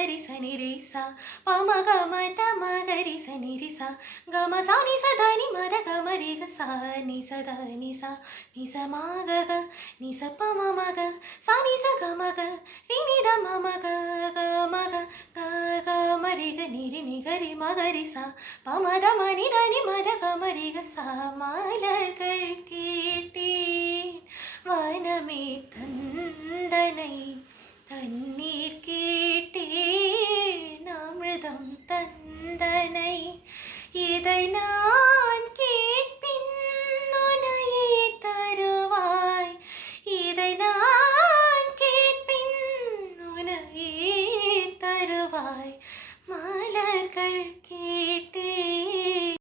மகரி சனி ரே சா பம கம தம கரி சனி ரி சா கம சா நி ச த நி மத கம ரே க சா நி ச த நி சா நி ச மா க க நி ச ப ம ம க சா நி ச க ம க ரி நி த ம ம க க ம க க க ம ரி க நி ரி நி க ரி ம க ரி சா ப ம த ம நி த நி மத க ம ரி க சா மலர்கள் கேட்டேன் வனமே தந்தனை தண்ணீர் கேட்டேன் அமிர்தம் தந்தனை இதை நான் கேட்பின் உனையே தருவாய் இதை நான் கேட்பின் உனையே தருவாய்